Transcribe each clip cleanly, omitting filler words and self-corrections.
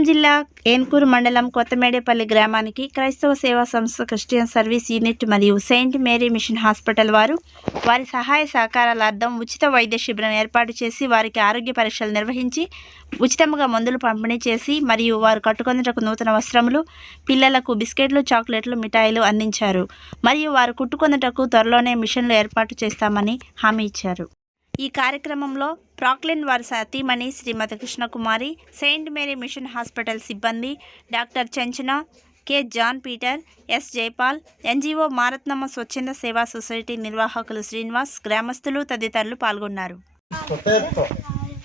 ఖమ్మం జిల్లా ఏన్కూరు మండలం కొత్తమేడేపల్లి గ్రామానికి క్రైస్తవ సేవా సంస్థ క్రిస్టియన్ సర్వీస్ యూనిట్ మరియు సెయింట్ మేరీ మిషన్ హాస్పిటల్ వారి సహాయ సహకారాలర్థం ఉచిత వైద్య శిబిరం ఏర్పాటు చేసి వారికి ఆరోగ్య పరీక్షలు నిర్వహించి ఉచితంగా మందులు పంపిణీ చేసి మరియు వారు కట్టుకొనుటకు నూతన వస్త్రములు, పిల్లలకు బిస్కెట్లు, చాక్లెట్లు, మిఠాయిలు అందించారు. మరియు వారు కుట్టుకొనుటకు త్వరలోనే మిషన్లు ఏర్పాటు చేస్తామని హామీ ఇచ్చారు. ఈ కార్యక్రమంలో ప్రాక్లిన్ వారి సతీమణి Shrimati Krishnakumari, Saint Mary mission hospital సిబ్బంది doctor Chenchana, K John Peter, S Jaipal, NGO Maratnamma స్వచ్ఛంద సేవా సొసైటీ నిర్వాహకులు శ్రీనివాస్, గ్రామస్తులు తదితరులు పాల్గొన్నారు.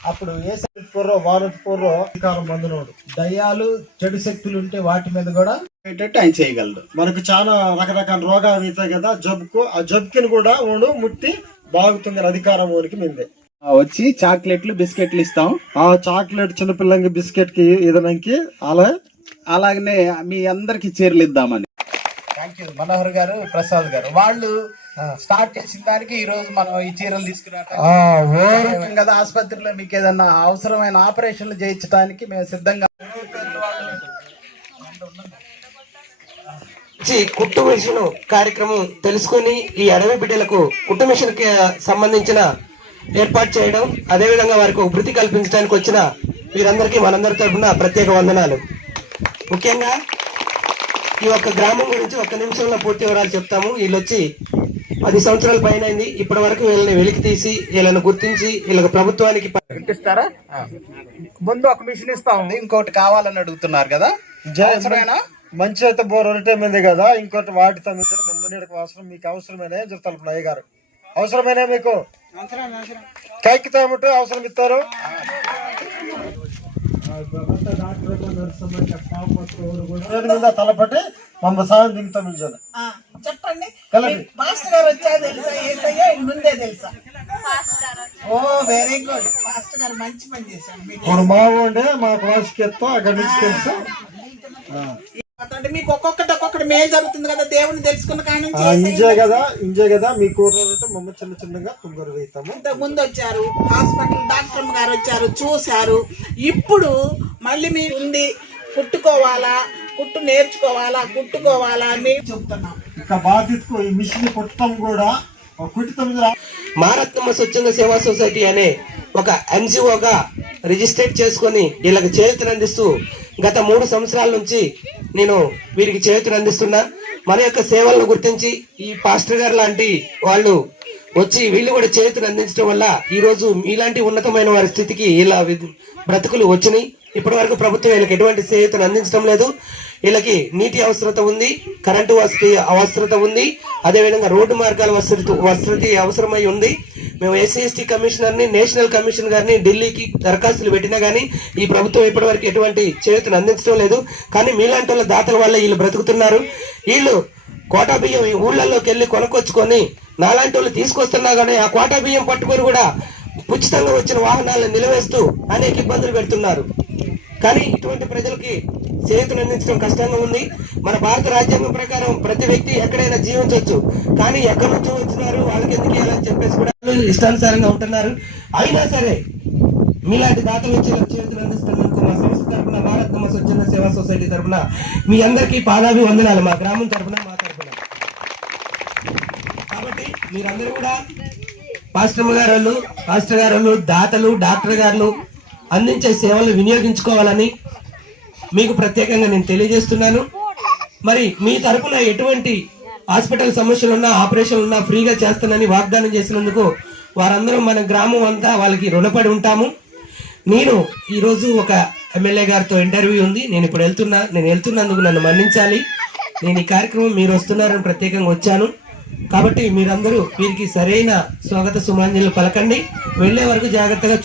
అప్పుడు దయ్యాలు, చెడు శక్తులు ఉంటే వాటి మీద కూడా ఆయన చేయగలడు. మనకు చాలా రకరకాల రోగాలు అవుతాయి కదా, జబ్బుకు ఆ జబ్బుకిని కూడా ముట్టి బాగుతుంది అధికారం ఊరికి మిందే వచ్చి చాక్లెట్లు, బిస్కెట్లు ఇస్తాం. ఆ చాక్లెట్ చిన్నపిల్లకి బిస్కెట్ కి ఏదైనాకి అలాగనే మీ అందరికి చీరలు ఇద్దామని. థ్యాంక్ యూ మనోహర్ గారు, ప్రసాద్ గారు. వాళ్ళు స్టార్ట్ చేసిన దానికి ఈ రోజు మనం ఈ చీరలు తీసుకురావడం కదా. ఆసుపత్రిలో మీకు ఏదన్నా అవసరమైన ఆపరేషన్లు చేయించడానికి మేము సిద్ధంగా. కుట్టు మిషన్ కార్యక్రమం తెలుసుకుని ఈ అడవి బిడ్డలకు కుట్టు మిషన్ కి సంబంధించిన ఏర్పాటు చేయడం, అదేవిధంగా వారికి ఒక వృత్తి కల్పించడానికి వచ్చిన వీరందరికీ మనందరి తరఫున ప్రత్యేక వందనాలు. ముఖ్యంగా ఈ ఒక్క గ్రామం గురించి 1 నిమిషంలో పూర్తి వివరాలు చెప్తాము. వీళ్ళు వచ్చి 10 సంవత్సరాల పైన అయింది. ఇప్పటి వరకు వీళ్ళని వెలికి తీసి వీళ్ళని గుర్తించి వీళ్ళకి ప్రభుత్వానికి ఇస్తారా. ముందు ఒక మిషన్ ఇస్తా ఉంది, ఇంకోటి కావాలని అడుగుతున్నారు కదా. మంచి అయితే బోర్ మంది కదా, ఇంకోటి వాటితో ముందు అవసరం. మీకు అవసరమైన చెప్తాను అయ్య గారు, అవసరమైన మీకు కైకితాముంటే అవసరం ఇస్తారు. తలపట్టి మమ్మ సాయం దిగుతాం. చెప్పండి, పాస్టర్ గారు వచ్చా తెలుసా? ఏసయ్యా ముందే తెలుసా? ఓ వెరీ గుడ్, పాస్టర్ గారు మంచి పని చేశారు. మా ఉండే మా క్లాస్కి ఎత్తా అక్కడి నుంచి తెలుసా. మీకు ఒక్కొక్కటి మేలు జరుగుతుంది కదా, దేవుని తెలుసుకున్న కానీ ఇంజే కదా మీ కూరలు మమ్మ చిన్న చిన్నగా తుంగరు వేస్తాము. ఇంతకు ముందు వచ్చారు హాస్పిటల్ డాక్టర్ గారు వచ్చారు, చూశారు. ఇప్పుడు మళ్ళీ మీరు ఉండి కుట్టుకోవాలా, కుట్టు నేర్చుకోవాలా, కుట్టుకోవాలా అని చెప్తున్నాం. ఇక బాధ్యతకు ఈ మిషన్ కుట్టడం కూడా మారత్నమ్మ స్వచ్ఛంద సేవా సొసైటీ అనే ఒక ఎన్జిఓగా రిజిస్టర్ చేసుకుని వీళ్ళకి చేయూతను అందిస్తూ గత 3 సంవత్సరాల నుంచి నేను వీరికి చేయూతను అందిస్తున్నా. మన యొక్క సేవలను గుర్తించి ఈ పాస్టర్ గారు లాంటి వాళ్ళు వచ్చి వీళ్ళు కూడా చేయూతను అందించడం వల్ల ఈ రోజు ఇలాంటి ఉన్నతమైన వారి స్థితికి ఇలా బ్రతుకులు వచ్చినాయి. ఇప్పటి వరకు ప్రభుత్వం వీళ్ళకి ఎటువంటి చేయూతను అందించడం లేదు. వీళ్ళకి నీటి అవసరత ఉంది, కరెంటు అవసరత ఉంది, అదేవిధంగా రోడ్డు మార్గాల వసతి అవసరమై ఉంది. మేము ఎస్సీ/ఎస్టీ కమిషనర్ ని, నేషనల్ కమిషన్ గారిని ఢిల్లీకి దరఖాస్తులు పెట్టినా గానీ ఈ ప్రభుత్వం ఇప్పటి వరకు ఎటువంటి చేయూతను అందించడం లేదు. కానీ మీలాంటి వాళ్ళ దాతల వల్ల వీళ్ళు బ్రతుకుతున్నారు. వీళ్ళు కోటా బియ్యం ఈ ఊళ్ళల్లోకి వెళ్ళి కొనుక్కొచ్చుకొని నాలాంటి వాళ్ళు తీసుకొస్తున్నా కానీ ఆ కోటా బియ్యం పట్టుకొని కూడా ఉచితంగా వచ్చిన వాహనాలను నిలవేస్తూ అనేక ఇబ్బందులు పెడుతున్నారు. కానీ ఇటువంటి ప్రజలకి చేయూతను అందించడం కష్టంగా ఉంది. మన భారత రాజ్యాంగం ప్రకారం ప్రతి వ్యక్తి ఎక్కడైనా జీవించవచ్చు. కానీ ఎక్కడి నుంచో వచ్చినారు, వాళ్ళకి ఎందుకు ఇవ్వాలని చెప్పేసి కూడా ఇష్టానుసారంగా ఉంటున్నారు. అయినా సరే మీలాంటి దాతలు వచ్చి చేయూతను అందిస్తున్నందుకు మా సంస్థ తరఫున, మారత్నమ్మ స్వచ్ఛంద సేవా సొసైటీ తరఫున మీ అందరికీ పాదాభివందనాలు, మా గ్రామం తరఫున, మా తరఫున. కాబట్టి మీరందరూ కూడా పాస్టర్ గారు, దాతలు, డాక్టర్ గారు అందించే సేవలు వినియోగించుకోవాలని మీకు ప్రత్యేకంగా నేను తెలియజేస్తున్నాను. మరి మీ తరపున ఎటువంటి హాస్పిటల్ సమస్యలున్నా, ఆపరేషన్లున్నా ఫ్రీగా చేస్తానని వాగ్దానం చేసినందుకు వారందరూ మన గ్రామం అంతా వాళ్ళకి రుణపడి ఉంటాము. నేను ఈరోజు ఒక ఎమ్మెల్యే గారితో ఇంటర్వ్యూ ఉంది, నేను ఇప్పుడు వెళ్తున్నందుకు నన్ను మన్నించాలి. నేను ఈ కార్యక్రమం మీరు వస్తున్నారని ప్రత్యేకంగా వచ్చాను. కాబట్టి మీరందరూ వీరికి సరైన స్వాగత సుమాంజలు పలకండి. వెళ్లే వరకు జాగ్రత్తగా